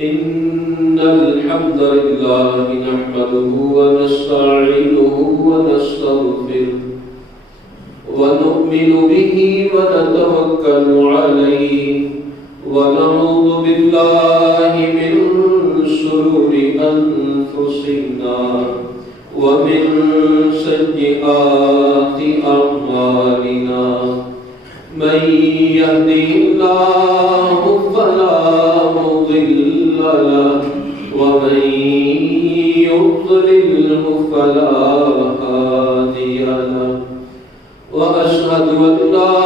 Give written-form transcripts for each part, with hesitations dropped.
إن الحمد لله نحمده ونستعينه ونستغفره ونؤمن به ونتوكل عليه ونعوذ بالله من شرور أنفسنا ومن سيئات أعمالنا من يهده الله فلا مضل له ومن يضلله فلا هادي له وأشهد أن لا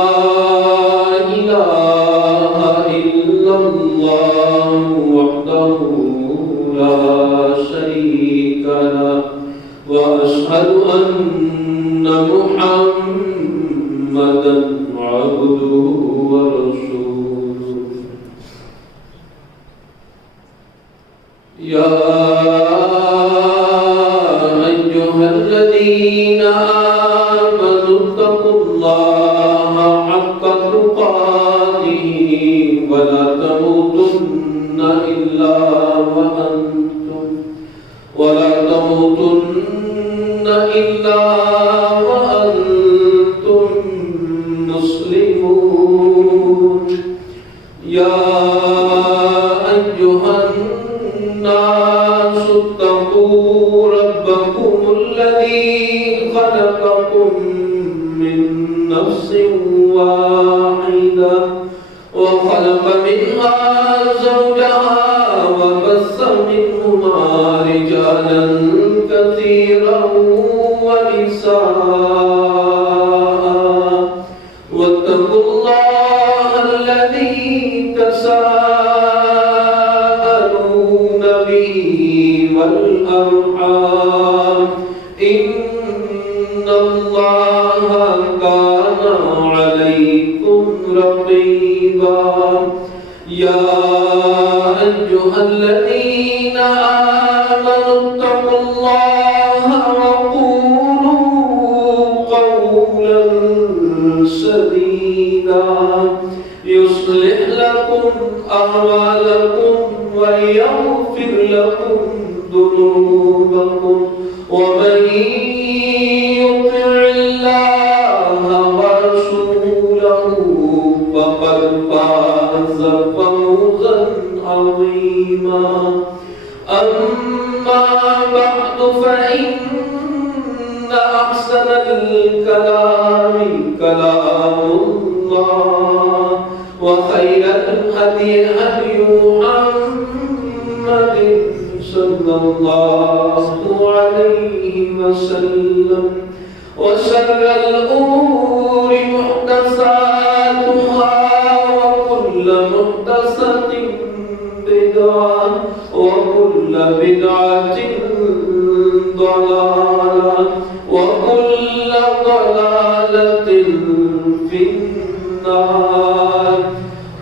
إله إلا الله وحده لا شريك له وأشهد أن محمدا عبده ورسوله يا أيها الذين آمنوا اتقوا الله حق تقاته ولا تموتن إلا وأنتم مسلمون يا أيها الناس اتقوا ربكم الذي خلقكم من نفس واحدة وخلق منها زوجها وبث منهما رجالا كثيرا ونساء واتقوا الله الذي تساءلون به والأرحام إن الله كان عليكم رقيبا يا أيها الذين آمنوا اتقوا الله وقولوا قولا سديدا يصلح لكم أعمالكم ويغفر لكم ذنوبكم ومن يطع الله ورسوله فقد فاز فوزا عظيما أما بعد فإن أحسن الكلام كلام الله وخير الهدي هدي محمد صلى الله عليه وسلم وشر الأمور محدثاتها وكل محدثة بدعة وكل بدعة ضلالة وكل ضلالة في النار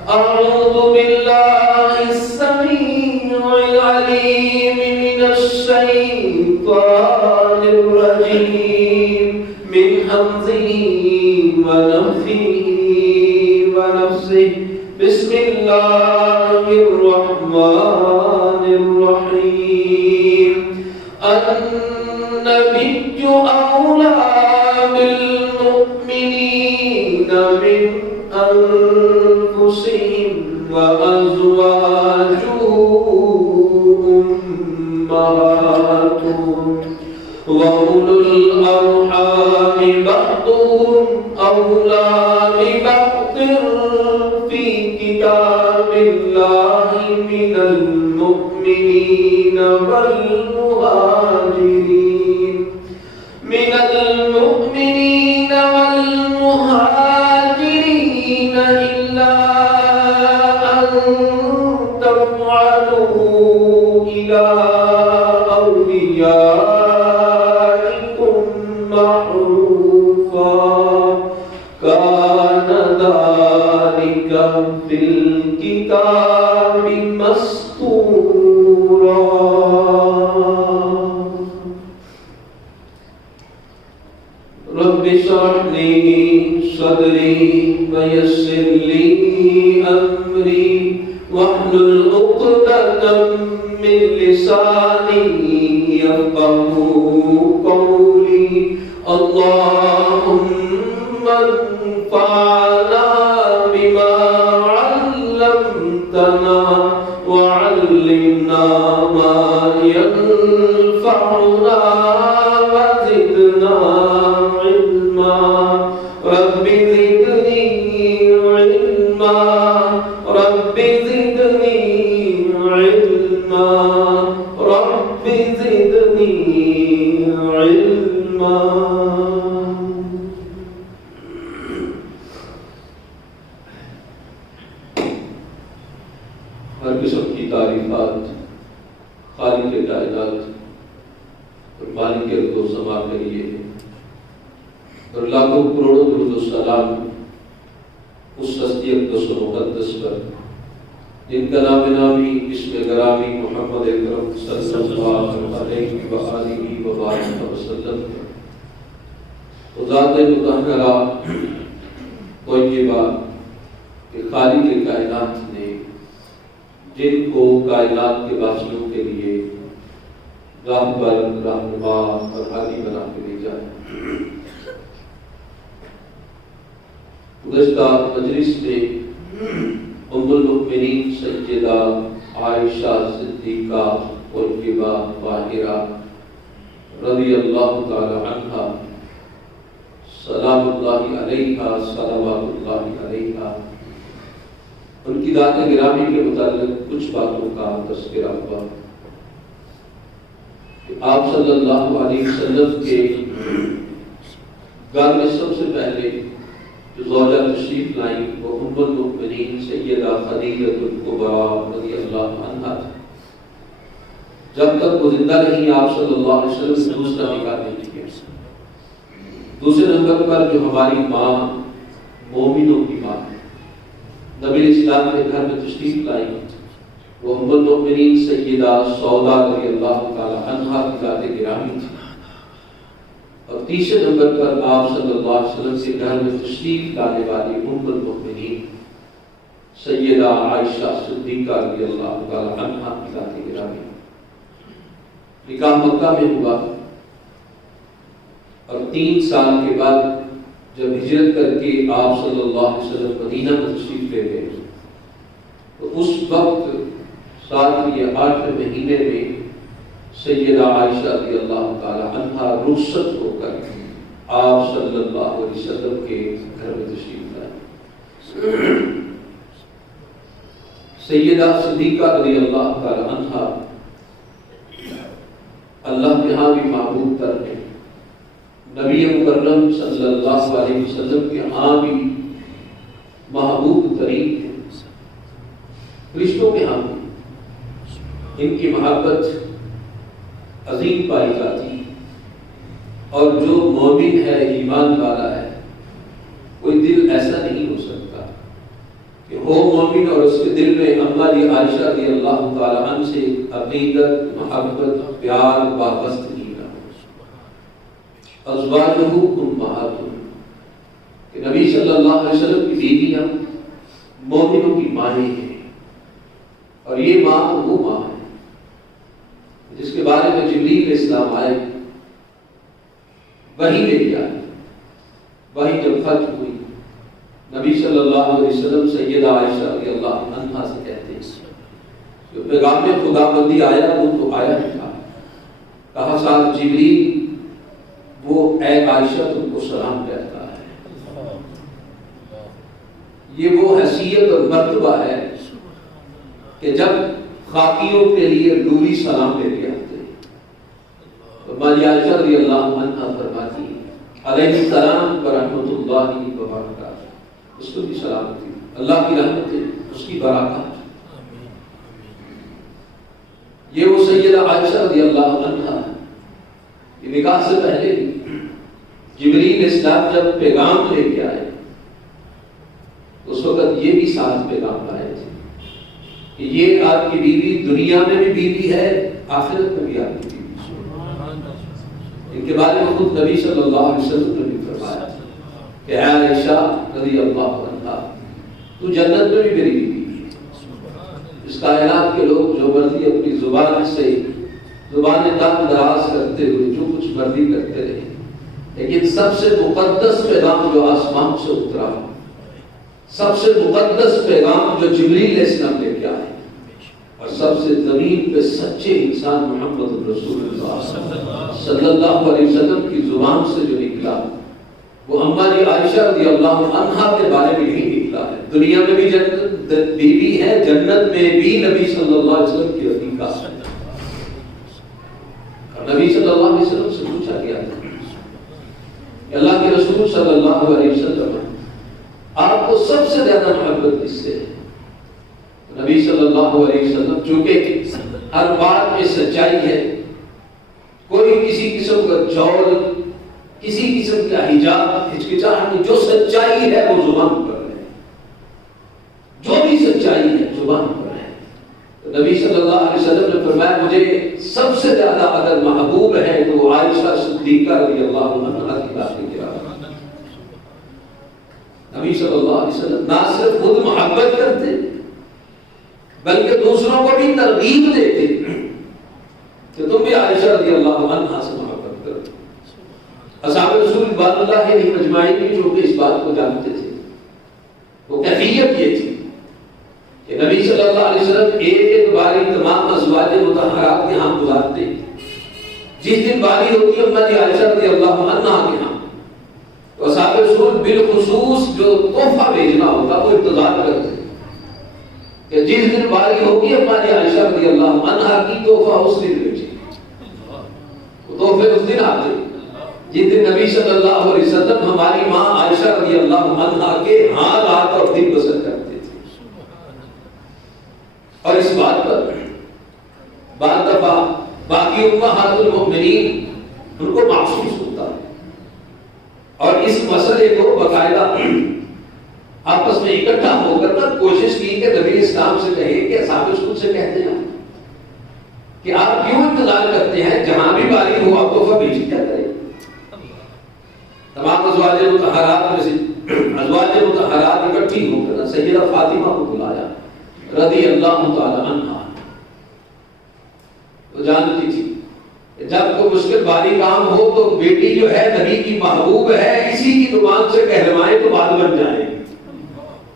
أعوذ بالله السميع العليم من الشيطان الرجيم من همزه ونفخه ونفسه بسم الله الرحمن الرحيم النبي أولى بالمؤمنين من أنفسهم وأزواجه أمهاتهم وأولو الأرحام بعضهم أولى ببعض في كتاب الله من المؤمنين والمهاجرين إلا أن تفعلوا إلى أوليائكم معروفا كان ذلك في الكتاب مسطورا رب اشرح لي صدري ويسر لي أمري واحلل عقدة من لساني يفقهوا قولي اللهم انفعنا بما علمتنا وعلمنا ما ينفعنا وزدنا علما رب زدني علما رب زدني علما رب زدني علما. ہر قسم کی تعریفات خالق کائنات اور مالک ارض و سما کے لیے ہے، اور لاکھوں کروڑوں درود و سلام اس ہستی اقدس و مقدس پر جن کا نام نامی اسم گرامی محمد اکرم صلی اللہ علیہ وآلہ وبارک وسلم و ذات مطہرہ طیبہ کہ خالق کائنات نے جن کو کائنات کے باشندوں کے لیے راہبر رہنما اور ہادی بنا کے بھیجا ہے. گزشتہ مجلس میں ام المؤمنین سیدہ عائشہ صدیقہ طیبہ طاہرہ رضی اللہ تعالی عنہا سلام اللہ علیہا صلوات اللہ علیہا ان کی ذات گرامی کے متعلق کچھ باتوں کا تذکرہ ہوا کہ آپ صلی اللہ علیہ وسلم کے گھر میں سب سے پہلے جو زوجہ تشریف لائیں وہ ام المؤمنین سیدہ خدیجہ الکبریٰ رضی اللہ عنہا تھی. جب تک وہ زندہ رہیں آپ صلی اللہ علیہ وسلم سے دوسرا نکاح نہیں کیا. دوسرے نمبر پر جو ہماری ماں مومنوں کی ماں نبی اسلام کے گھر میں تشریف لائیں وہ ام المؤمنین سیدہ سودا رضی اللہ تعالی عنہا کی ذات گرامی تھی. اور تیسرے نمبر پر آپ صلی اللہ علیہ وسلم کے گھر میں تشریف لانے والی ام المؤمنین سیدہ عائشہ صدیقہ رضی اللہ تعالی عنہا کی ذات گرامی. نکاح مکہ میں ہوا اور 3 سال کے بعد جب ہجرت کر کے آپ صلی اللہ علیہ وسلم مدینہ میں تشریف لے گئے تو اس وقت سال کے 8 مہینے میں سیدہ عائشہ رضی اللہ تعالی عنہا رخصت ہو کر آپ صلی اللہ علیہ وسلم کے گھر میں تشریف لائے. سیدہ صدیقہ رضی اللہ تعالی عنہا اللہ کے ہاں بھی محبوب تر ہیں، نبی مکرم صلی اللہ علیہ وسلم کے ہاں بھی محبوب ترین ہیں، فرشتوں کے ہاں بھی ان کی محبت عظیم پائی جاتی ہے. اور جو مومن ہے ایمان والا ہے کوئی دل ایسا نہیں ہو سکتا کہ ہو مومن اور اس کے دل میں ہماری عائشہ رضی اللہ تعالی عنہ سے عقیدت محبت پیار وابستگی ازواجہ امہاتہم کہ نبی صلی اللہ علیہ وسلم کی بیویاں مومنوں کی مائیں ہیں. اور یہ ماں وہ ماں ہے جس کے بارے میں جبریل اسلام آئے وہی لے کے آئے. وہی جب ختم ہوئی نبی صلی اللہ علیہ وسلم سیدہ عائشہ رضی اللہ عنہا سے کہتے ہیں جو پیغام خدا بندی آیا وہ تو آیا ہی تھا. کہا ساتھ جبریل وہ اے عائشہ تم کو سلام کہتا ہے. یہ وہ حیثیت اور مرتبہ ہے کہ جب خاکیوں کے لیے نوری سلام لے کے آتے ہیں تو مالی عائشہ رضی اللہ عنہا فرماتی علیہ السلام ورحمۃ اللہ وبرکاتہ. اس کو بھی سلامتی اللہ کی رحمت ہے اس کی برکات. یہ وہ سیدہ عائشہ رضی اللہ عنہا یہ نکاح سے پہلے جبریل اسلام جب پیغام لے کے آئے اس وقت یہ بھی ساتھ پیغام لائے تھے کہ یہ آپ کی بیوی دنیا میں بھی بیوی ہے آخرت میں بھی آپ کی بیوی. ان کے بارے میں خود نبی صلی اللہ علیہ وسلم نے بھی فرمایا کہ اے عائشہ رضی اللہ عنہا تو جنت میں بھی میری بیوی ہے کے لوگ جو مرضی اپنی زبان سے زبان دام دراز کرتے ہوئے جو کچھ مرضی کرتے رہے، لیکن سب سے مقدس پیغام جو آسمان سے اترا، سب سے مقدس پیغام جو جبریل علیہ السلام لے کے آئے، اور سب سے زمین پہ سچے انسان محمد رسول اللہ صلی اللہ علیہ وسلم کی زبان سے جو نکلا، وہ ہماری عائشہ رضی اللہ عنہا کے بارے میں ہی نکلا ہے۔ دنیا میں بھی جنت بیوی ہے، جنت میں بھی نبی صلی اللہ علیہ وسلم کی عقیقہ ہے۔ اور نبی صلی اللہ علیہ وسلم سے پوچھا گیا تھا کہ اللہ کے رسول صلی اللہ علیہ وسلم آپ کو سب سے زیادہ محبت کس سے ہے؟ نبی صلی اللہ علیہ وسلم چونکہ ہر بات میں سچائی ہے، کوئی کسی قسم کا جھول، کسی قسم کا حجاب، ہچکچاہٹ نہیں، جو سچائی ہے وہ زبان پر ہے، جو بھی سچائی ہے زبان پر ہے۔ تو نبی صلی اللہ علیہ وسلم نے فرمایا مجھے سب سے زیادہ اگر محبوب ہے تو وہ عائشہ صدیقہ رضی اللہ عنہا کی بات ہے۔ نبی صلی اللہ علیہ وسلم نہ صرف خود محبت کرتے بلکہ دوسروں کو بھی ترغیب دیتے کہ تم بھی عائشہ رضی اللہ عنہا سے محبت کرو۔ اصحاب رسول رضوان اللہ علیہم اجمعین بھی جو کہ اس بات کو جانتے تھے، وہ کیفیت یہ تھی کہ نبی صلی اللہ علیہ وسلم ایک باری تمام ازواج مطہرات کے ہاں گزارتے، جس دن باری ہوتی ہے ہماری عائشہ رضی اللہ عنہا کے ہاں، تو اصحاب رسول بالخصوص جو تحفہ بھیجنا ہوتا وہ انتظار کرتے کہ جس دن باری ہوگی ہماری عائشہ رضی اللہ عنہا کی تحفہ اس دن بھیجے، وہ تحفے اس دن آتے جس دن نبی صلی اللہ علیہ وسلم ہماری ماں عائشہ رضی اللہ عنہا کے ہاں رات اور دن بسر کرتے تھے۔ اور اس بات پر بعض دفعہ باقی امہات المؤمنین ان کو محسوس ہوتا ہے، اور اس مسئلے کو باقاعدہ آپس میں اکٹھا ہو کر کوشش کی کہ نبی اسلام سے کہے کہ اصحاب رسول سے کہتے ہیں کہ آپ کیوں انتظار کرتے ہیں، جہاں بھی باری ہو آپ تحفہ بھیج کیا کریں۔ تمام ازواج مطہرات میں سے ازواج مطہرات اکٹھی ہو کر سیدہ فاطمہ کو بلایا رضی اللہ تعالی عنہا۔ وہ جانتی تھی کہ جب کوئی مشکل باری کام ہو تو بیٹی جو ہے نبی کی محبوب ہے، اسی کی زبان سے کہلوائیں تو بات بن جائے۔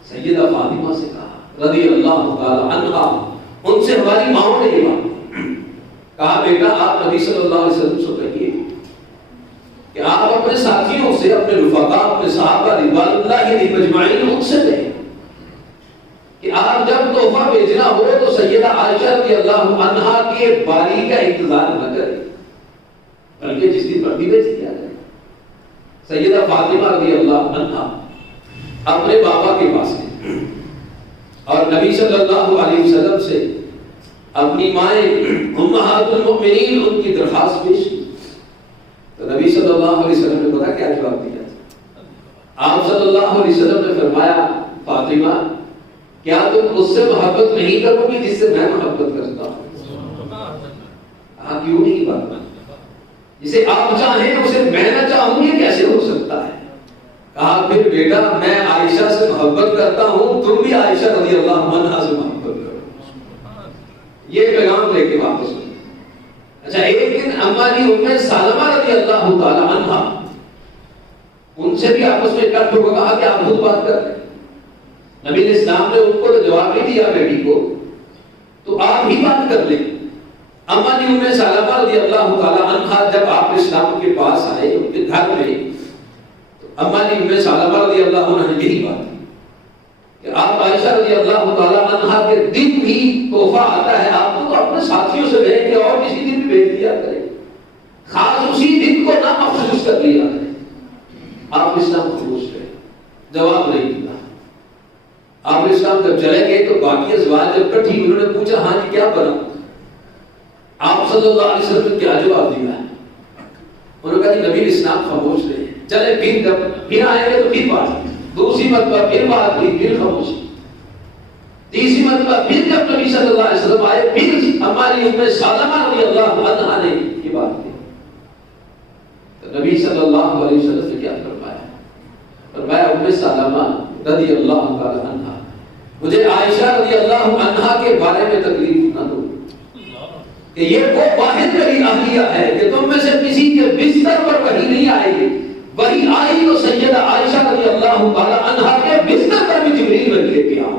سیدہ فاطمہ سے کہا رضی اللہ تعالی عنہا، ان سے ہماری ماں نے یہ بات کہا بیٹا آپ نبی صلی اللہ علیہ وسلم سے کہیے کہ آپ اپنے ساتھیوں سے، اپنے رفقاء، اپنے صحابہ رضوان اللہ علیہم اجمعین ان سے کہیں کہ آپ جب تحفہ بھیجنا ہو تو سیدہ عائشہ رضی اللہ عنہا کے باری کا انتظار نہ کریں، بلکہ جس دن مرضی بھیج دیا جائے۔ سیدہ فاطمہ رضی اللہ عنہا اپنے بابا کے پاس گئے اور نبی صلی اللہ علیہ وسلم سے اپنی مائیں امہات المؤمنین ان کی درخواست پیش کی۔ تو نبی صلی اللہ علیہ وسلم نے پتا کیا جواب دیا؟ آپ صلی اللہ علیہ وسلم نے فرمایا فاطمہ کیا تم اس سے محبت نہیں کرو گی جس سے میں محبت کرتا ہوں؟ کہا کیوں نہیں بات، جسے آپ چاہیں اسے میں نہ چاہوں یہ کیسے ہو سکتا ہے؟ کہا پھر بیٹا میں عائشہ سے محبت کرتا ہوں، تم بھی عائشہ رضی اللہ عنہا سے محبت کرو۔ یہ پیغام لے کے واپس ہوئے۔ اچھا ایک دن ہماری ام سلمہ رضی اللہ تعالی عنہا ان سے بھی آپس میں اکٹھ ہو کہا کہ آپ خود بات کر رہے ہیں۔ نبی علیہ السلام نے ان کو جواب نہیں دیا بیٹی کو، تو آپ ہی بات کر لیں۔ اما جی ام سلمہ رضی اللہ تعالی عنہا جب آپ اسلام کے پاس آئے ان کے گھر میں، تو اما جی ام سلمہ رضی اللہ عنہا نے یہی بات کہ آپ عائشہ رضی اللہ تعالی عنہا کے دن بھی تحفہ آتا ہے آپ کو تو اپنے ساتھیوں سے بھیج کے اور کسی دن بھی بھیج دیا کریں، خاص اسی دن کو نہ مخصوص کر لیا کریں۔ آپ اسلام قبول کریں، جواب نہیں دیا۔ آپ اسلام جب چلے گئے تو باقی ازواج جب کٹھی انہوں نے پوچھا ہاں جی کیا بنا؟ آپ صلی اللہ علیہ وسلم نے کیا جواب دیا ہے؟ انہوں نے کہا جی نبی اسلام خاموش رہے، چلے پھر جب پھر آئیں گے تو پھر بات، دوسری مرتبہ پھر بات ہوئی، پھر خاموشی، تیسری مرتبہ پھر جب نبی صلی اللہ علیہ وسلم آئے پھر ہماری ام سلمہ رضی اللہ عنہا نے یہ بات کی۔ تو نبی صلی اللہ علیہ وسلم نے کیا فرمایا؟ فرمایا ام سلمہ رضی اللہ تعالی عنہا مجھے عائشہ رضی اللہ عنہا کے بارے میں تکلیف نہ کہ یہ وہ واحد میری اہلیہ ہے کہ تم میں سے کسی کے بستر پر وحی نہیں آئے گی، وحی آئی تو سیدہ عائشہ رضی اللہ تعالی عنہا کے بستر پر بھی جبریل وحی لے کے آئے۔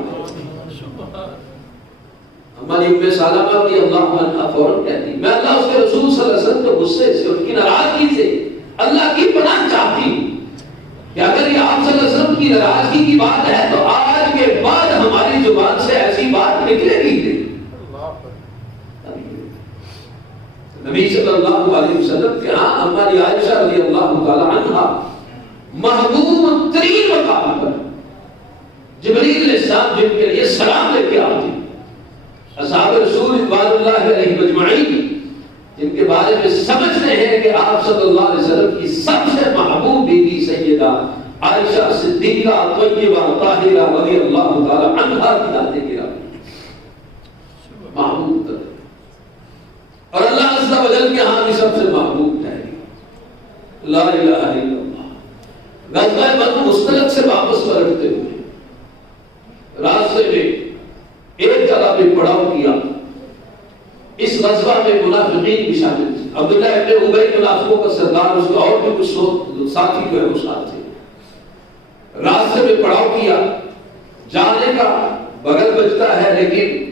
ہماری ام سلمہ رضی اللہ عنہا فوراً کہتی میں اللہ اس کے رسول صلی اللہ علیہ وسلم کے غصے سے، ان کی ناراضگی سے اللہ کی پناہ چاہتی ہوں کہ اگر یہ آپ صلی اللہ علیہ وسلم کی ناراضگی کی بات ہے تو آج کے بعد ہماری زبان سے ایسی بات نکلے گی نہیں۔ نبی صلی اللہ علیہ وسلم کے ہاں ہماری عائشہ رضی اللہ تعالی عنہا محبوب ترین مقام پر جبریل علیہ السلام جن کے لیے سلام لے کے آتے، اصحاب رسول رضوان اللہ علیہ مجمعین جن کے بارے میں سمجھتے ہیں کہ آپ صلی اللہ علیہ وسلم کی سب سے محبوب بیوی سیدہ عائشہ صدیقہ طیبہ طاہرہ رضی اللہ تعالی عنہا کی ذات گرامی محبوب تر، اور اللہ عز و جل کے ہاں بھی سب سے محبوب ہے۔ لا الہ الا اللہ۔ غزوہ بنو مستلق سے واپس پلٹتے ہوئے راستے میں ایک جگہ پہ پڑاؤ کیا، اس غزوہ میں منافقین بھی شامل تھے، عبداللہ ابن ابی منافقوں کا سردار، اس کا اور بھی کچھ ساتھی جو ہے وہ ساتھ تھے۔ راستے میں پڑاؤ کیا، جانے کا بغل بجتا ہے، لیکن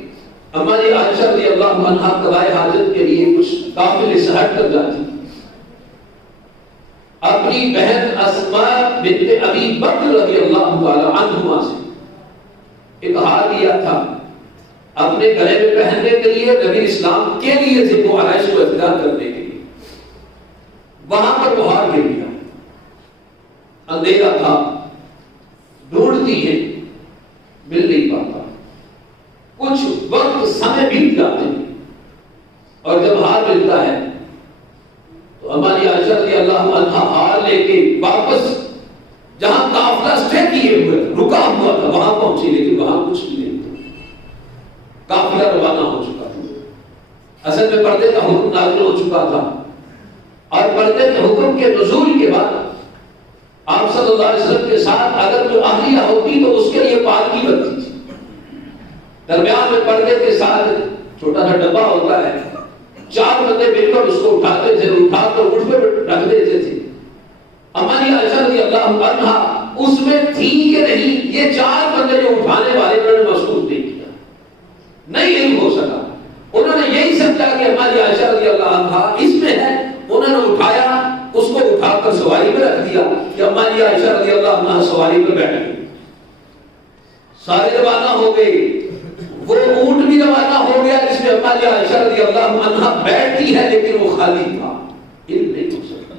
ہماری عائشہ رضی اللہ عنہا قضائے حاجت کے لیے کچھ قافلے سے ہٹ کر جاتی، اپنی بہن اسماء بنت ابی بکر رضی اللہ تعالی عنہما سے ایک ہار لیا تھا اپنے گلے میں پہننے کے لیے، نبی اسلام کے لیے ذکر و عرائش کو اختیار کرنے کے لیے۔ وہاں پر وہ ہار گر گیا، اندھیرا تھا، ڈھونڈتی ہے مل نہیں پاتا، کچھ وقت سمے بیت جاتے ہیں، اور جب ہار ملتا ہے تو ہماری عائشہ رضی اللہ عنہا ہار لے کے واپس جہاں قافلہ اسٹے کیے ہوئے رکا ہوا تھا وہاں پہنچی، لیکن وہاں کچھ بھی نہیں تھا، قافلہ روانہ ہو چکا تھا۔ اصل میں پردے کا حکم نازل ہو چکا تھا، اور پردے کے حکم کے نزول کے بعد آپ صلی اللہ علیہ وسلم کے ساتھ اگر کوئی اہلیہ ہوتی تو اس کے لیے پالکی بنتی تھی، درمیان میں پردے کے ساتھ چھوٹا سا ڈبہ ہوتا ہے، 4 بندے مل کر اس کو اٹھاتے تھے، اٹھا کر اٹھ پہ رکھ دیتے تھے۔ ہماری عائشہ رضی اللہ عنہا اس میں تھی کہ نہیں، یہ 4 بندے جو اٹھانے والے انہوں نے محسوس نہیں کیا، نہیں علم ہو سکا، انہوں نے یہی سمجھا کہ ہماری عائشہ رضی اللہ عنہا اس میں ہے، انہوں نے اٹھایا، اس کو اٹھا کر سواری پہ رکھ دیا کہ ہماری عائشہ رضی اللہ عنہا سواری پہ بیٹھ گئی، سارے روانہ ہو گئے، وہ اونٹ بھی روانہ ہو گیا جس میں ہماری عائشہ رضی اللہ عنہا بیٹھتی ہے، لیکن وہ خالی تھا، علم نہیں ہو سکتا،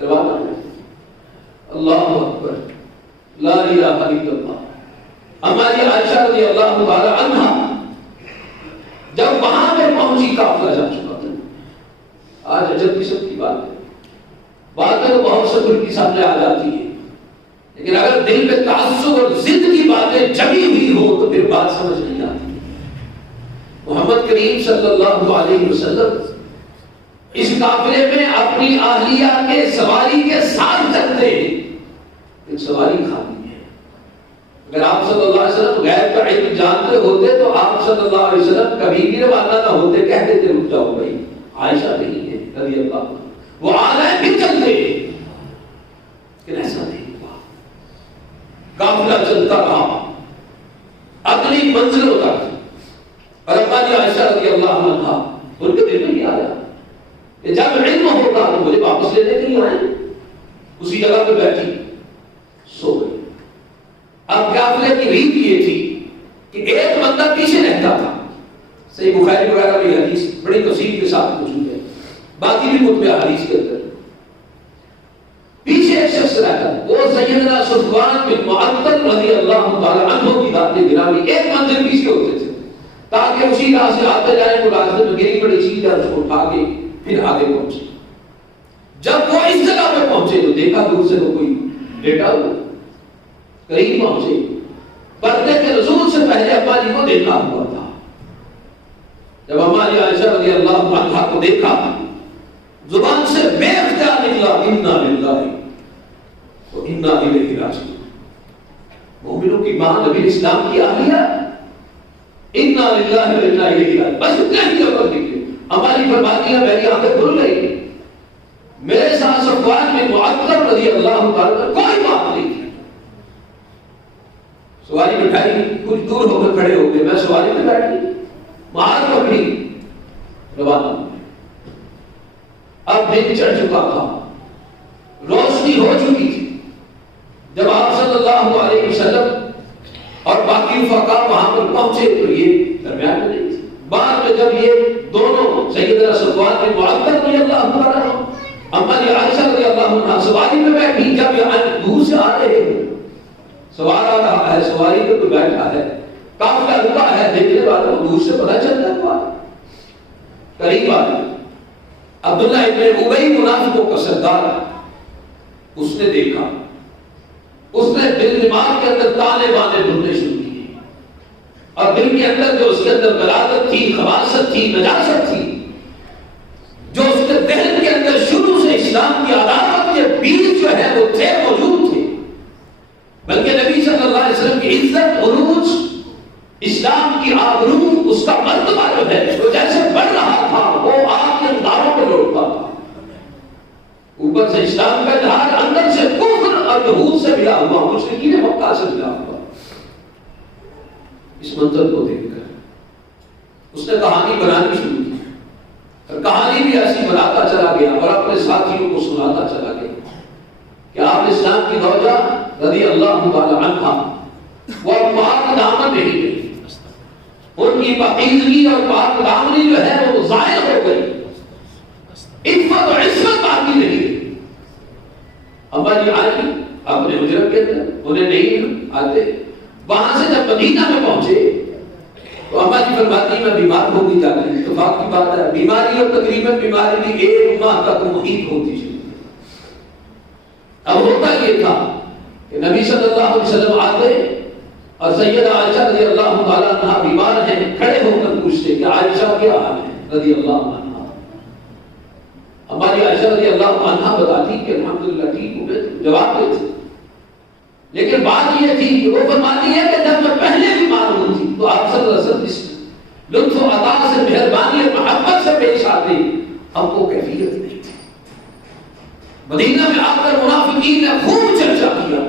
روانہ ہے۔ اللہ اکبر، لا الہ الا اللہ۔ ہماری عائشہ رضی اللہ تعالی عنہا جب وہاں پہ پہنچی قافلہ جا چکا تھا۔ آج عجب قسم کی بات ہے، بعد میں تو بہت صبر کی سامنے آ جاتی ہے، لیکن اگر دل میں تعصب اور ضد کی باتیں جمی ہوئی ہو تو پھر بات سمجھ نہیں آتی۔ محمد کریم صلی اللہ علیہ وسلم اس قافلے میں اپنی اہلیہ کے سواری کے ساتھ چلتے ہیں، ایک سواری خالی ہے۔ اگر آپ صلی اللہ علیہ وسلم غیب کا علم جانتے ہوتے تو آپ صلی اللہ علیہ وسلم کبھی بھی روانہ نہ ہوتے، کہتے تھے رک جاؤ بھائی، عائشہ نہیں ہے رضی اللہ عنہ، وہ آ رہے پھر چلتے، لیکن ایسا نہیں ہوا، قافلہ چلتا رہا اگلی منزلوں تک، اور ہماری عائشہ رضی اللہ عنہا ان کے دل میں نہیں آیا کہ جب علم ہوگا تو مجھے واپس لینے کے لیے آئیں، اسی جگہ پہ بیٹھی سو گئی۔ اب قافلے کی ریت یہ تھی کہ ایک بندہ پیچھے رہتا تھا، صحیح بخاری وغیرہ میں حدیث بڑی تفصیل کے ساتھ موجود ہے، باقی بھی متبع حدیث کے اندر پیچھے ایک شخص رہتا ہے، وہ سیدنا صفوان بن معطل رضی اللہ تعالی عنہ کی ذات گرامی، ایک منزل پیچھے ہوتے تھے تاکہ اسی راہ سے آتے جائیں، وہ راستے میں گری پڑی چیز ہے اس کو اٹھا کے پھر آگے پہنچے۔ جب وہ اس جگہ پہ پہنچے تو دیکھا دور سے وہ کوئی لیٹا ہوا، قریب پہنچے، پردے کے نزول سے پہلے ہماری کو دیکھا ہوا تھا۔ جب ہماری عائشہ رضی اللہ عنہا کو دیکھا، زبان سے بے اختیار نکلا انا للہ و انا الیہ راجعون۔ مومنوں کی ماں نبی اسلام کی اہلیہ، انا للہ و انا الیہ راجعون، بس اتنا ہی لفظ نکلے. ہماری فرماتی ہے میری آنکھیں کھل گئی. میرے ساتھ صفوان بن معطل رضی اللہ تعالیٰ کوئی بات نہیں تھی. سواری بٹھائی، کچھ دور ہو کر کھڑے ہو گئے، میں سواری میں بیٹھی، مہار پکڑی، روانہ. اب دن چڑھ چکا تھا، روشنی ہو چکی تھی. جب آپ صلی اللہ علیہ وسلم اور باقی رفقا وہاں پر پہنچے تو یہ درمیان میں نہیں تھی. بعد میں جب یہ دونوں سیدنا صفوان بن معطل رضی اللہ عنہ، اما عائشہ رضی اللہ عنہ سواری میں بیٹھی، جب یہ دور سے آ رہے ہیں، سوار آ رہا ہے، سواری پہ کوئی بیٹھا ہے، قافلہ رکا ہے، دیکھنے والوں کو دور سے پتہ چلتا ہے کون قریب آ رہا ہے. عبداللہ ابن ابی منافقوں کا سردار، اس نے دیکھا، اس نے دل دماغ کے اندر تانے بانے ڈھونڈنے شروع کیے، اور دل کے اندر جو اس کے اندر غلاظت تھی، خباثت تھی، نجاست تھی، جو اس کے ذہن کے اندر شروع سے اسلام کی عداوت کے بیج جو ہے وہ تھے، موجود تھے. بلکہ نبی صلی اللہ علیہ وسلم کی عزت، عروج، اسلام کی آبرو، اس کا مرتبہ جو ہے وہ جیسے بڑھ رہا تھا، وہ آگ کے داروں پہ لوٹتا تھا. اوپر سے اسلام کا اظہار، اندر سے کفر اور یہود سے ملا ہوا، مشرکین مکہ سے ملا ہوا. اس منظر کو دیکھ کر اس نے کہانی بنانی شروع کی، اور کہانی بھی ایسی بناتا چلا گیا اور اپنے ساتھیوں کو سناتا چلا گیا کہ آپ اسلام کی زوجہ رضی اللہ تعالی عنہ وہ پاک دامن نہیں گئی، ان کی پاکیزگی اور پاک دامنی جو ہے وہ ضائع ہو گئی، عفت و عصمت باقی نہیں گئی. اما جی آئی اپنے حجرت کے اندر، انہیں نہیں آتے. وہاں سے جب مدینہ میں پہنچے تو اما جی فرماتی میں بیمار ہوتی جا رہی. اتفاق کی بات ہے، بیماری اور تقریباً بیماری بھی 1 ماہ تک محیط ہوتی چلی. اب ہوتا یہ تھا کہ نبی صلی اللہ علیہ وسلم آتے اور سیدہ عائشہ رضی اللہ تعالیٰ عنہ بیمار ہیں، کھڑے ہو کر پوچھتے کہ عائشہ کیا حال ہے رضی اللہ عنہ. ہماری عائشہ رضی اللہ عنہ بتاتی کہ الحمدللہ ٹھیک ہو گئے، جواب دیتے. لیکن بات یہ تھی کہ وہ فرماتی ہے کہ جب میں پہلے بیمار ہوئی تھی تو آپ صلی اللہ علیہ وسلم اس لطف و عطا سے، مہربانی اور محبت سے پیش آتے، اب وہ کیفیت نہیں تھی. مدینہ میں آ کر منافقین نے خوب چرچا کیا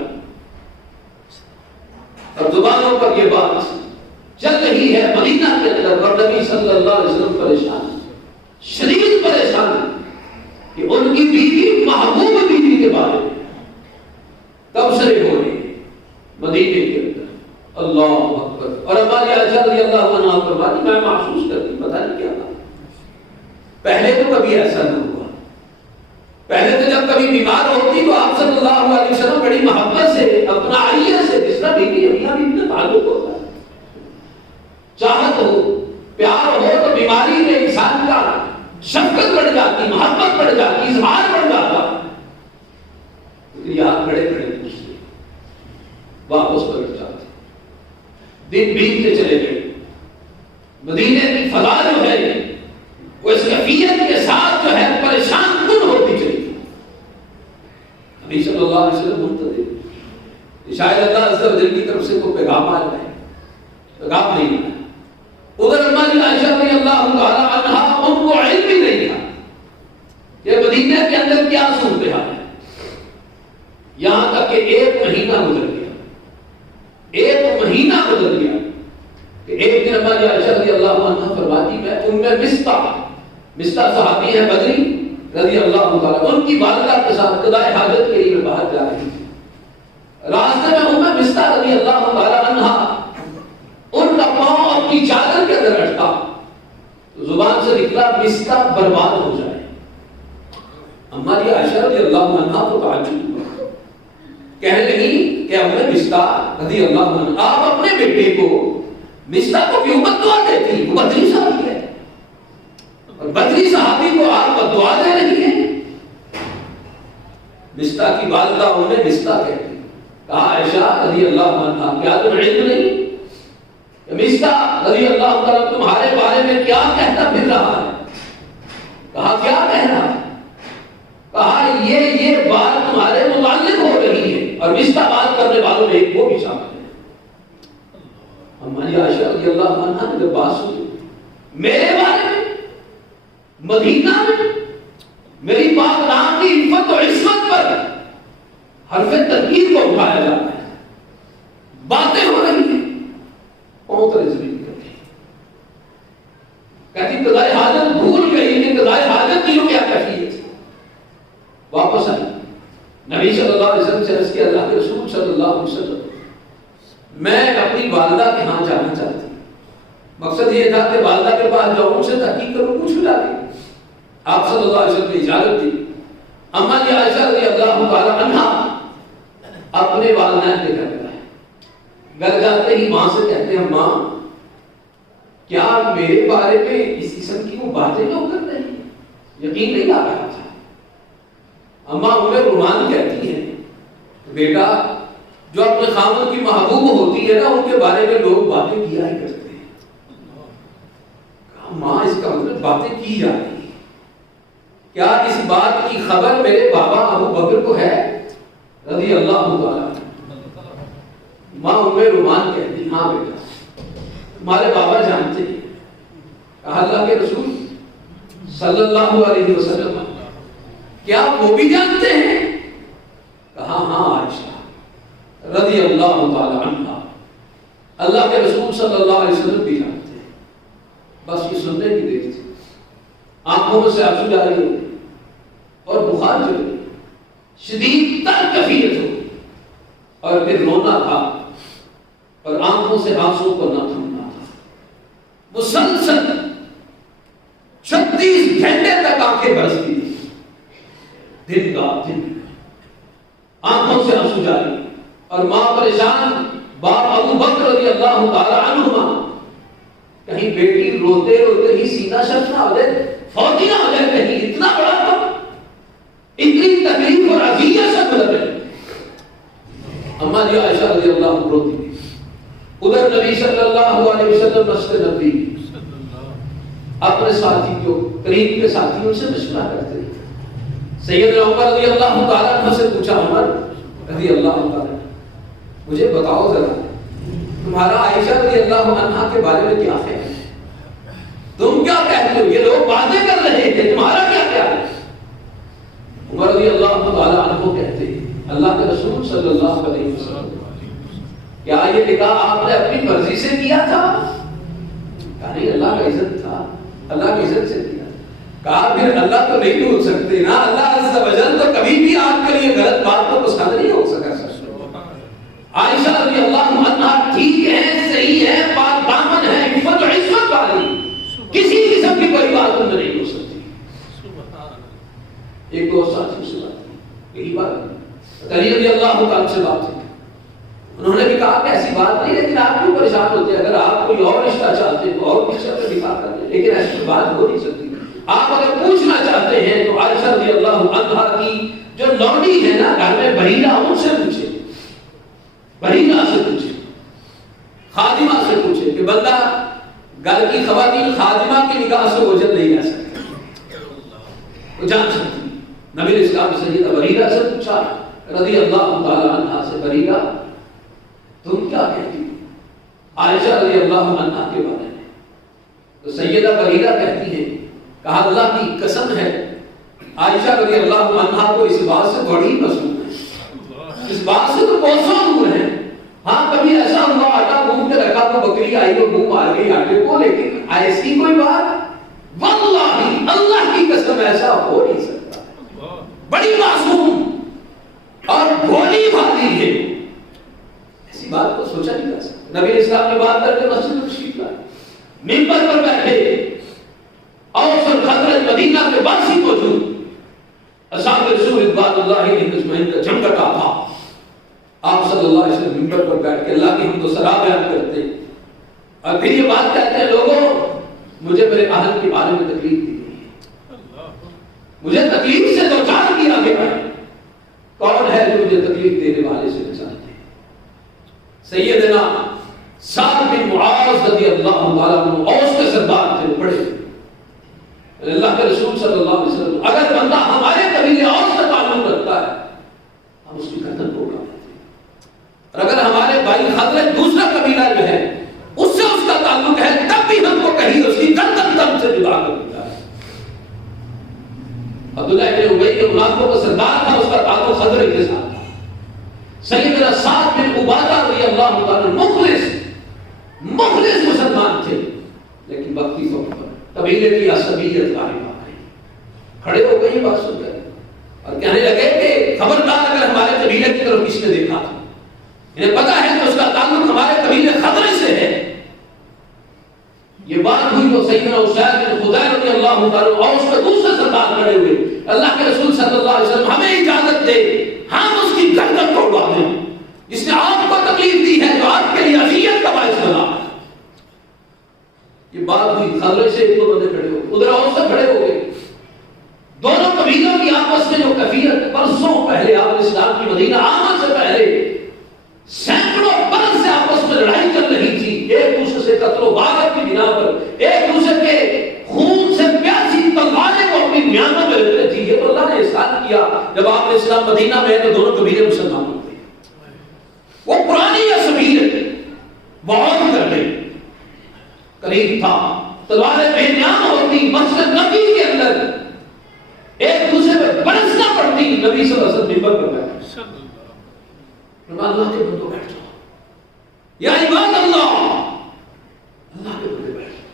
اور زبانوں پر یہ بات چل رہی ہے مدینہ کے اندر، اور نبی صلی اللہ علیہ وسلم پریشان، شدید پریشان کہ ان کی بیوی، محبوب بیوی کے بارے میں تبصرے ہو رہے ہیں مدینے کے اندر. اللہ اکبر. اور ہماری عائشہ رضی اللہ عنہ فرماتی میں محسوس کرتی پتہ نہیں کیا تھا. پہلے تو کبھی ایسا نہ ہوا. پہلے تو جب کبھی بیمار ہوتی تو آپ صلی اللہ علیہ وسلم بڑی محبت سے، اپنا آئیے سے، جس طرح بیوی ابیاں بھی اتنا تعلق ہوتا ہے، چاہت ہو، پیار ہو تو بیماری میں انسان کا شفقت بڑھ جاتی، محبت بڑھ جاتی، اظہار بڑھ جاتا. یہاں کھڑے کھڑے پوچھتے، واپس پلٹ جاتے. دن بیتتے چلے گئے. مدینے کی فضا جو ہے وہ اس کیفیت کے ساتھ جو ہے پریشان کن ہوتی چلی. نبی صلی اللہ علیہ وسلم منتظر، شاید اللہ عز و جل کی طرف سے کوئی پیغام آ جائے، پیغام نہیں آیا. ادھر ہماری عائشہ رضی اللہ تعالی عنہا، ان کو علم ہی نہیں تھا کہ مدینہ کے اندر کیا صورتحال ہے. یہاں تک کہ 1 مہینہ گزر گیا، 1 مہینہ گزر گیا کہ ایک دن ہماری عائشہ رضی اللہ عنہ فرماتی میں مستہ صحابی ہے بدری رضی اللہ تعالیٰ، ان کی والدہ کے ساتھ قضاء حاجت کے لیے باہر جا رہی تھی. راستے میں مستہ رضی اللہ تعالیٰ عنہ ان کا پاؤں اپنی چادر کے اندر اٹکا، زبان سے نکلا مستہ برباد ہو جائے. ہماری عائشہ رضی اللہ عنہ کو تعجب ہوا، کہنے لگی کہ ہم نے مستہ رضی اللہ عنہ، آپ اپنے بیٹے کو مستہ کو کیوں بددعا دیتی؟ وہ بدری صحابی ہے، اور بدری صحابی کو آپ بددعا دے رہی ہیں. مستہ کی والدہ انہیں مستہ کہتی. کہا عائشہ رضی اللہ عنہ کیا تم علم نہیں؟ مستہ رضی اللہ عنہ تمہارے بارے میں کیا کہتا پھر رہا ہے؟ کہا کیا کہہ رہا ہے؟ کہا یہ بات تمہارے متعلق ہو رہی ہے، اور مستہ بات کرنے والوں میں ایک وہ بھی شامل ہے. ہماری جی عائشہ رضی اللہ عنہا نے جب بات سنی میرے بارے میں مدینہ میں میری پاک نام کی عفت و عصمت پر حرف تنقید کو اٹھایا جاتا ہے، باتیں ہو رہی ہیں، کون طرح زمین کرتی کہتی قضائے حاجت بھول گئی کہ قضائے حاجت کی کیا کیفیت ہے. واپس آئی نبی صلی اللہ علیہ وسلم سے عرض کیا اللہ کے رسول صلی اللہ علیہ وسلم میں اپنی والدہ کے ہاں جانا چاہتی ہوں. مقصد یہ تھا کہ والدہ کے پاس جاؤں ان سے تحقیق کروں پوچھ لا دیں. آپ صلی اللہ علیہ وسلم نے اجازت دی. اما جی عائشہ رضی اللہ تعالی عنہا اپنے والدین کے گھر گئے. گھر جاتے ہی ماں سے کہتے ہیں ماں کیا میرے بارے میں اس قسم کی وہ باتیں لوگ کر رہے ہیں؟ یقین نہیں آ رہا تھا. اما ام رومان کہتی ہیں بیٹا جو اپنے خاوند کی محبوب ہوتی ہے نا ان کے بارے میں لوگ باتیں کیا ہی کرتے ہیں. ماں اس کا مطلب باتیں کی جا رہی ہیں، کیا اس بات کی خبر میرے بابا ابو بکر کو ہے رضی اللہ تعالیٰ. ماں ام رومان کہتی ہاں بیٹا تمہارے بابا جانتے ہیں. کہا اللہ کے رسول صلی اللہ علیہ وسلم کیا وہ بھی جانتے ہیں؟ کہا ہاں عائشہ رضی اللہ تعالی عنہ اللہ کے رسول صلی اللہ علیہ وسلم بھی جانتے ہیں. بس یہ سننے کی دیر تھی. آنکھوں میں سے آنسو جا رہی ہوئی اور بخار چل رہی، شدید تر کیفیت ہو اور پھر رونا تھا اور آنکھوں سے آنسو کو نہ تھمنا تھا. مسلسل 36 گھنٹے تک آنکھیں برستی تھی، دن کا دن آنکھوں سے آنسو جاری اور ماں پریشان. باپ ابو بکر رضی اللہ تعالی عنہما کہیں بیٹی روتے روتے ہی سینہ شرف نہ ہو جائے، فوتی نہ ہو جائے، کہیں اتنا بڑا تھا، اتنی تکلیف اور اذیت سے گزر رہے. اما جی عائشہ رضی اللہ عنہ روتی تھی. ادھر نبی صلی اللہ علیہ وسلم مسجد نبی اپنے ساتھی جو قریب کے ساتھی ان سے مشورہ کرتے تھے. سیدنا عمر رضی اللہ تعالیٰ عنہ سے پوچھا عمر رضی اللہ تعالیٰ مجھے بتاؤ ذرا تمہارا عائشہ رضی اللہ عنہا کے بارے میں کیا ہے؟ تم کیا کہتے ہو؟ یہ لوگ باتیں کر رہے تھے، تمہارا کیا کیا ہے؟ عمر رضی اللہ تعالیٰ عنہ کہتے ہیں اللہ کے رسول صلی اللہ علیہ وسلم کیا یہ نکاح آپ نے اپنی مرضی سے کیا تھا؟ کہا نہیں اللہ کا عزت تھا، اللہ کی عزت سے کیا. کہا پھر اللہ تو نہیں ڈھونڈ سکتے نا، اللہ عز و جل تو کبھی بھی آپ کے لیے غلط بات کو پسند نہیں ہو سکا. عائشہ رضی اللہ عنہا ٹھیک ہے، صحیح ہے، پاک دامن ہے، عفت و عصمت والی، کسی قسم کی کوئی بات ان میں نہیں ہو سکتی. ایک دو ساتھی سے بات کی، یہی بات علی رضی اللہ عنہ سے بات کی. انہوں نے بھی کہا کہ ایسی بات نہیں، لیکن آپ کیوں پریشان ہوتے ہیں؟ اگر آپ کوئی اور رشتہ چاہتے ہیں اور کسی سے نکاح کر لیں، لیکن ایسی بات ہو نہیں سکتی. آپ اگر پوچھنا چاہتے ہیں تو عائشہ رضی اللہ عنہا کی جو لونڈی ہے نا گھر میں بحیرہ، ان سے پوچھے، بحیرہ سے پوچھے، خادمہ سے پوچھے کہ بندہ گھر کی خواتین خادمہ کی نکاح سے وجد نہیں رہ سکتے، وہ جان سکتی. نبی اسلام سیدہ بحیرہ سے پوچھا رضی اللہ تعالی عنہا سے بحیرہ تم کیا کہتی عائشہ رضی اللہ عنہا کے بارے میں؟ تو سیدہ بحیرہ کہتی ہے کہا اللہ کی قسم ہے عائشہ رضی اللہ عنہا کو اس بات سے بڑی مسئول ہے، اس بات سے تو کوسوں دور ہے. ہاں کبھی ایسا ہوا آٹا گھوم کے رکھا تو بکری آئی اور گھوم آ گئی آٹے کو، لیکن ایسی کوئی بات واللہ اللہ کی قسم ایسا ہو نہیں سکتا. بڑی معصوم اور بھولی بھالی ہے، ایسی بات کو سوچا نہیں جا سکتا. نبی اسلام نے بات کر کے مسجد میں تشریف لائے، منبر پر بیٹھے، اوس اور خزرج مدینہ کے باسی موجود، اصحاب رسول رضوان اللہ علیہم اجمعین کا جمگٹا تھا. آپ صلی اللہ علیہ وسلم منبر پر بیٹھ کے اللہ کی حمد و ثنا بیان کرتے اور پھر یہ بات کہتے ہیں لوگوں مجھے میرے اہل کے بارے میں تکلیف دی گئی ہے، مجھے تکلیف سے دوچار کیا گیا ہے. کون ہے جو مجھے تکلیف دینے والے سے بچاتے ہیں؟ سیدنا سعد بن معاذ رضی اللہ تعالیٰ عنہ اوس کے سردار تھے، بڑے اللہ کے رسول صلی اللہ علیہ وسلم اگر بندہ ہمارے قبیلے اوس سے تعلق رکھتا ہے ہم اس کی گردن کو اڑا دیتے ہیں، اور اگر ہمارے بھائی خزرج دوسرا قبیلہ جو ہے اس سے ابی کے منافقوں کا سردار تھا، اس کا تعلق خضر کے ساتھ تھا۔ سیدنا سعد بن عبادہ رضی اللہ تعالیٰ مخلص مسلمان تھے، لیکن وقتی طور پر قبیلے کی عصبیت غالب آ گئی، کھڑے ہو گئی بات سن کر اور کہنے لگے کہ خبردار اگر ہمارے قبیلے کی طرف کس نے دیکھا تھا، انہیں پتا ہے کہ اس کا تعلق ہمارے قبیلے خضر سے ہے۔ یہ بات ہوئی تو سیدنا اسید بن خدیر رضی اللہ تعالیٰ اور اس کے دوسرے سردار کھڑے ہوئے، اللہ کے رسول صلی اللہ علیہ وسلم ہمیں اجازت دے ہم اس کی گردن توڑوا دیں، جس نے آپ کو تکلیف دی ہے، جو آپ کے لیے اذیت کا باعث بنا۔ یہ بات ہوئی، خضر سے ایک دو بندے کھڑے ہو گئے، ادھر اور سے کھڑے ہو گئے، دونوں قبیلوں کی آپس میں جو کفیت برسوں پہلے آپ اسلام کی مدینہ آمد سے پہلے سینکڑوں برس سے آپس میں لڑائی چل رہی تھی، ایک دوسرے سے قتل و غارت کی بنا پر ایک دوسرے کے خون سے پیاسی تلواریں کو اپنی میانوں میں رکھتے تھی۔ یہ تو اللہ نے احسان کیا جب آپ نے اسلام مدینہ میں تو دونوں قبیلے مسلمان ہو گئے۔ وہ پرانی عصبیت بہت کر گئی، قریب تھا تلواریں بے نیام ہوتی، مسجد نبی کے اندر ایک دوسرے پہ برسنا پڑتی، نبی صلی اللہ علیہ وسلم منبر پر بیٹھے، اللہ کے بندوں بیٹھ جاؤ یا عباد اللہ، اللہ کے بندے بیٹھ جاؤ،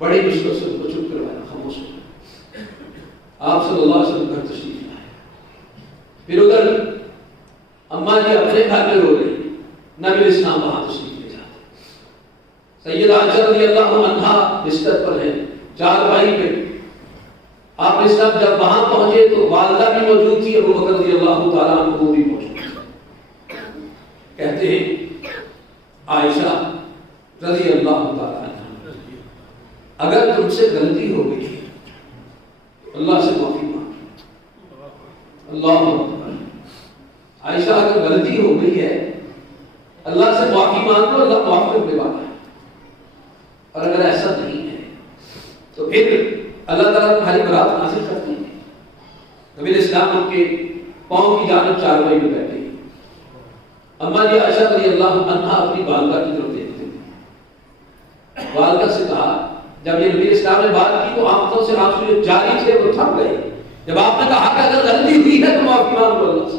بڑی مشکل سے ان کو چپ کروایا، خاموش ہو گئے۔ آپ صلی اللہ علیہ وسلم گھر تشریف لائے، پھر ادھر اماں جی اپنے گھر میں رو رہی، نبی اسلام وہاں تشریف لے جاتے، سیدہ عائشہ رضی اللہ عنہا بستر پر ہیں، چار بھائی پہ آپ اسلام جب وہاں پہنچے تو والدہ بھی موجود تھی، ابو بکر رضی اللہ تعالیٰ عنہ وہ بھی موجود تھی۔ کہتے ہیں عائشہ رضی اللہ تعالیٰ عنہ، اگر تم سے غلطی ہو گئی اللہ سے معافی مانگو۔ اللہ اکبر، عائشہ اگر غلطی ہو گئی ہے اللہ سے معافی مانگو، اللہ معاف کرنے والا ہے، اور اگر ایسا نہیں ہے تو پھر اللہ تعالیٰ تمہاری برات نازل کرتے ہیں۔ نبی اسلام ان کے پاؤں کی جانب چارپائی میں بیٹھے، اماں جی عائشہ رضی اللہ عنہا اپنی والدہ کی طرف دیکھتے تھے، والدہ سے کہا، جب یہ نبی اسلام نے بات کی تو آنکھوں سے آنسو جاری تھے، وہ تھم گئے، جب آپ نے کہا کہ اگر غلطی ہوئی ہے تو معافی مانگو اللہ سے،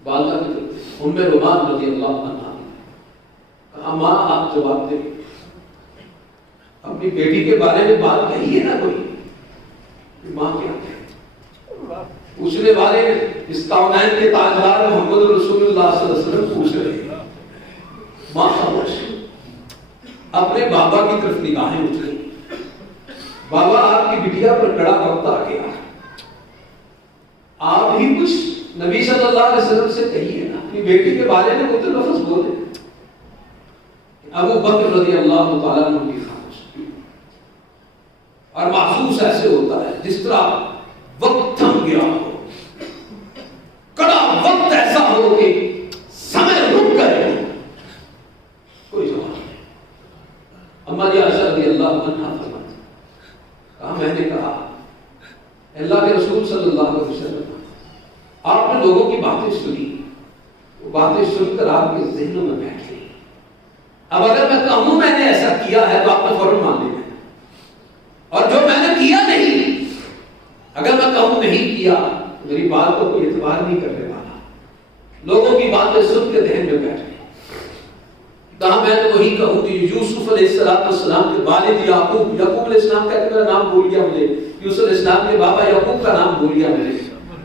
والدہ کی طرف ام رومان رضی اللہ عنہا کہا، ماں آپ جواب دیں، اپنی بیٹی کے بارے میں بات کہی ہے نا کوئی، ماں کیا کہے، پوچھنے والے اس کائنات کے تاجدار محمد رسول اللہ صلی اللہ علیہ وسلم پوچھ رہے ہیں، ماں خاموش، اپنے بابا کی طرف نگاہیں اٹھیں، بابا آپ کی بٹیا پر کڑا وقت آ گیا، آپ ہی کچھ نبی صلی اللہ علیہ وسلم سے کہیے نا، اپنی بیٹی کے بارے میں وہ تو لفظ بولے۔ ابو بکر رضی اللہ تعالیٰ عنہ کی خاموشی، اور محسوس ایسے ہوتا ہے جس طرح وقت تھم گیا ہو، کڑا وقت ایسا ہو کہ سمے رک گئے، کوئی جواب نہیں۔ اماں جی عائشہ رضی اللہ عنہا فرماتی، کہا میں نے کہا اللہ کے رسول صلی اللہ علیہ وسلم آپ نے لوگوں کی باتیں سنی، وہ باتیں سن کر آپ کے ذہنوں میں بیٹھ گئی، اب اگر میں کہوں میں نے ایسا کیا ہے تو آپ نے فوراً مان لینا، اور جو میں نے کیا نہیں، اگر میں کہوں نہیں کیا میری بات کو کوئی اعتبار نہیں کرنے والا، لوگوں کی باتیں سن کے ذہن میں بیٹھ گئی، کہا میں نے وہی کہوں کہ یوسف علیہ السلام کے والد یعقوب علیہ السلام کہتے میرا نام بھول گیا، مجھے یوسف علیہ السلام کے بابا یعقوب کا نام بھول گیا،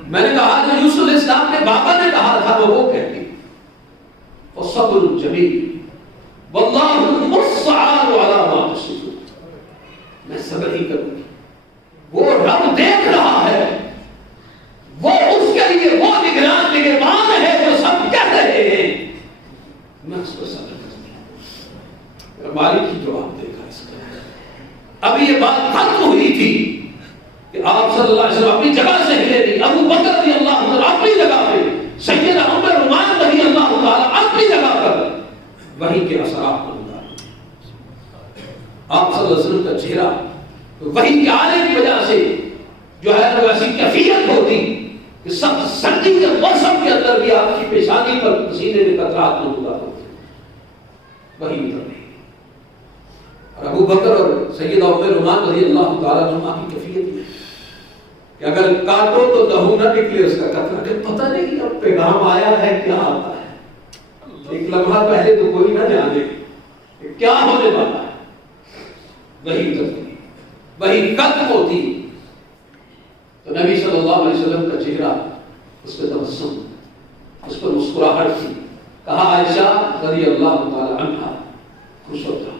میں نے کہا جو یوسف علیہ السلام کے بابا نے کہا تھا وہ کہتی، وصبر جمیل واللہ المستعان علی ما تصفون، میں صبر ہی کروں گی، وہ رب دیکھ رہا ہے، وہ اس کے لیے وہ نگران ہے جو سب کہہ رہے ہیں، میں اس کو صبر کرتی ہوں۔ مالک کی جواب دے گا اس کا، ابھی یہ بات ختم ہوئی تھی کہ آپ صلی اللہ علیہ وسلم اپنی جگہ سے ہلے نہیں، ابو بکر رضی اللہ عنہ اپنی جگہ پہ، سیدہ ام رومان رضی اللہ تعالی اپنی جگہ پر، وحی کے اثرات منظر، آپ صلی اللہ علیہ وسلم کا چہرہ وحی کے آنے کی وجہ سے جو ہے وہ ایسی کیفیت ہوتی کہ سب سردی کے موسم کے اندر بھی آپ کی پیشانی پر پسینے کے قطرات موجود ہوتے، وہی اتر نہیں۔ اور ابو بکر اور سیدہ ام رومان رضی اللہ تعالیٰ عنہ کی کیفیت میں کہ کہ اگر کاٹو تو لہو نہ نکلے اس کا قطرہ، کہ پتہ نہیں اب پیغام آیا ہے کیا آتا ہے، ایک لمحہ پہلے تو کوئی نہ جانے کہ کیا ہونے والا ہے، وہی تبدیلی وہی ختم ہوتی. تو نبی صلی اللہ علیہ وسلم کا چہرہ، اس پہ تبسم، اس پر مسکراہٹ تھی. کہا عائشہ رضی اللہ تعالی عنہا خوش ہو جا،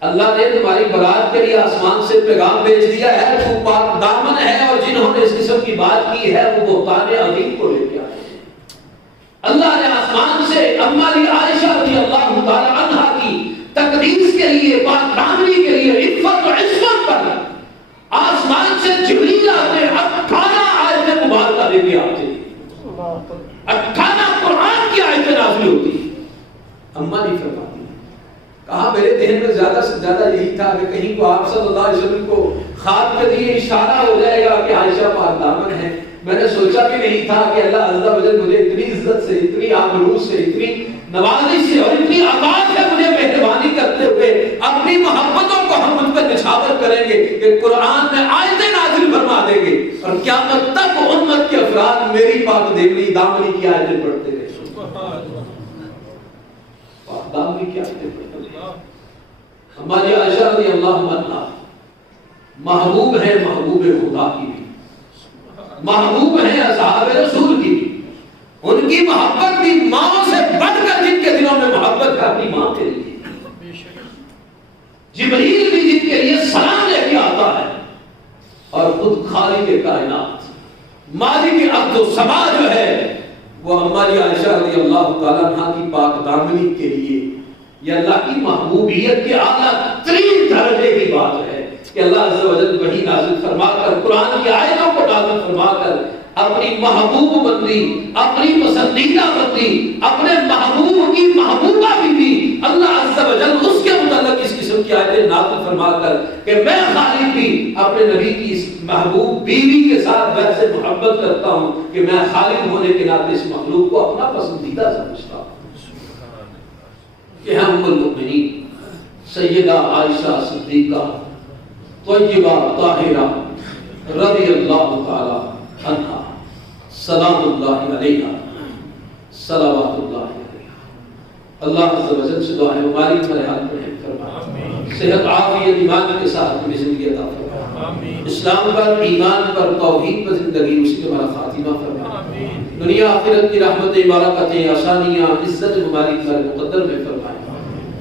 اللہ نے تمہاری برات کے لیے آسمان سے پیغام بھیج دیا ہے، تو پاک دامن ہے، اور جنہوں نے اس قسم کی بات کی ہے وہ بہتان عظیم کو لے کے آئے ہیں. اللہ نے آسمان سے امی عائشہ رضی اللہ تعالی عنہا کی تقدیس کے لیے، پاک دامنی کے لیے، عفت و عصمت پر آسمان سے جبریل آتے 18 آیتیں مبارکہ لے کے آتے، 18 قرآن کی آیتیں نازل ہوتی. اما نہیں فرماتی، کہا میرے ذہن میں زیادہ سے زیادہ یہی تھا کہ کہیں کو آپ صلی اللہ علیہ وسلم کو خواب کے لیے اشارہ ہو جائے گا کہ عائشہ پاک دامن ہے. میں نے سوچا بھی نہیں تھا کہ اللہ عز و جل مجھے اتنی عزت سے، اتنی آبرو سے، اتنی نوازش سے اور اتنی عطا سے مجھے مہربانی کرتے ہوئے اپنی محبتوں کو ہم مجھ پر نچھاور کریں گے کہ قرآن میں آیتیں نازل فرما دیں گے، اور قیامت تک امت کے افراد میری پاک دیولی دامنی کی آیتیں پڑھتے رہے. پاک دامنی کی آیتیں پڑھتے رہے. ہماری عائشہ رضی اللہ عنہا محبوب ہیں، محبوب خدا کی بھی، محبوب ہیں اصحاب رسول کی بھی. ان کی محبت بھی ماں سے بڑھ کر جن کے دلوں میں محبت ہے اپنی ماں کے لیے. جبریل بھی جن کے لیے سلام لے کے آتا ہے، اور خود خالق کائنات مالک ارض و سما جو ہے وہ ہماری عائشہ رضی اللہ تعالیٰ عنہ کی پاک دامنی کے لیے یہ اللہ کی محبوبیت کے اعلیٰ ترین درجے کی بات ہے کہ اللہ عز و جل وحی نازل فرما کر، قرآن کی آیتوں کو نازل فرما کر اپنی محبوب بندی، اپنی پسندیدہ بندی، اپنے محبوب کی محبوبہ بھی اللہ عز و جل اس کے متعلق اس قسم کی آیتیں نازل فرما کر کہ میں خالق بھی اپنے نبی کی اس محبوب بیوی کے ساتھ ویسے محبت کرتا ہوں کہ میں خالق ہونے کے ناطے اس مخلوق کو اپنا پسندیدہ سمجھتا ہوں. کہ ہم ام المؤمنین سیدہ عائشہ صدیقہ طیبہ طاہرہ رضی اللہ تعالی عنہا سلام اللہ علیہا صلوات اللہ علیہا. اللہ عز و جل سے دعا ہے ہماری ہمارے حال پر رحم فرما، صحت عافیت ایمان کے ساتھ ہمیں زندگی عطا فرما، اسلام پر، ایمان پر، توحید پر زندگی، اسی کے ہمارا خاتمہ فرما، دنیا آخرت کی رحمتیں، برکتیں، آسانیاں، عزت مبارک ہمارے مقدر میں فرمائے.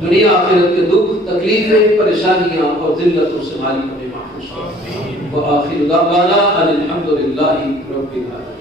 دنیا آخرت کے دکھ، تکلیفیں، پریشانیاں اور ذلتوں سے مالک ہمیں محفوظ فرما. وآخر دعوانا ان الحمد للہ رب العالمین.